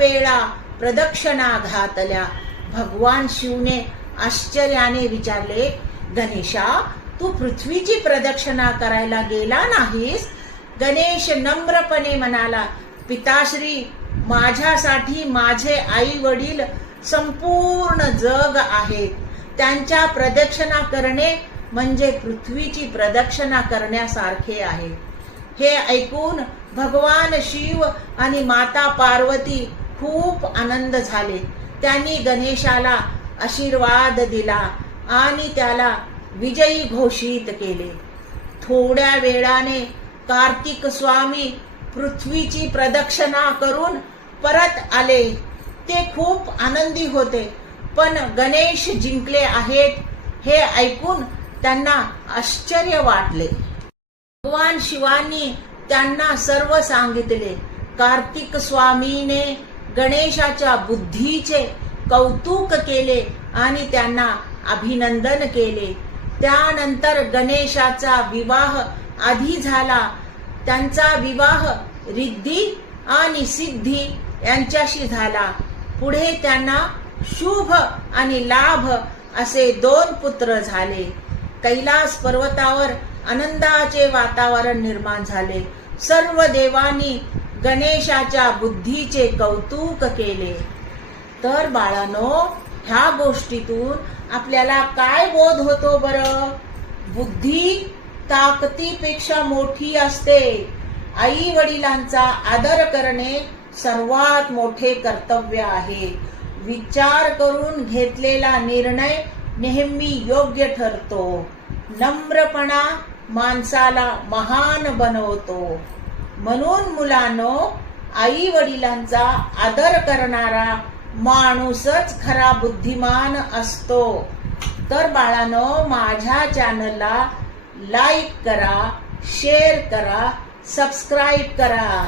वेळा प्रदक्षिणा घातल्या. भगवान शिवने आश्चर्याने विचारले, गणेशा, तू पृथ्वीची प्रदक्षिणा करायला गेला नाहीस? गणेश नम्रपणे म्हणाला, पिताश्री, माझ्यासाठी माझे आई वडील संपूर्ण जग आहेत. त्यांच्या प्रदक्षिणा करणे म्हणजे पृथ्वीची प्रदक्षिणा करण्यासारखे आहे. हे ऐकून भगवान शिव आणि माता पार्वती खूप आनंद झाले. त्यांनी गणेशाला आशीर्वाद दिला आणि त्याला विजयी घोषित केले. थोड्या वेळाने कार्तिक स्वामी पृथ्वीची प्रदक्षिणा करून परत आले. ते खूप आनंदी होते, पण गणेश जिंकले आहेत हे ऐकून त्यांना आश्चर्य वाटले. भगवान शिवांनी त्यांना सर्व सांगितले. कार्तिक स्वामीने गणेशाच्या बुद्धीचे कौतुक केले आणि त्यांना अभिनंदन केले. त्यानंतर गणेशाचा विवाह आधी झाला. त्यांचा विवाह रिद्धी आणि सिद्धी यांच्याशी झाला. पुढे त्यांना शुभ आणि लाभ असे 2 पुत्र झाले. कैलास पर्वतावर आनंदाचे वातावरण निर्माण झाले. सर्व देवांनी गणेशाच्या बुद्धीचे कौतुक केले. तर बाळांनो, ह्या गोष्टीतून आपल्याला काय बोध होतो बरं? बुद्धी ताकदीपेक्षा मोठी असते. आई वडिलांचा आदर करणे सर्वात मोठे कर्तव्य आहे. विचार करून घेतलेला निर्णय नेहमी योग्य ठरतो. नम्रपणा माणसाला महान बनवतो. म्हणून मुलांनो, आई वडिलांचा आदर करणारा माणूसच खरा बुद्धिमान असतो. तर बाळांनो, माझ्या चॅनलला लाईक करा, शेअर करा, सबस्क्राईब करा.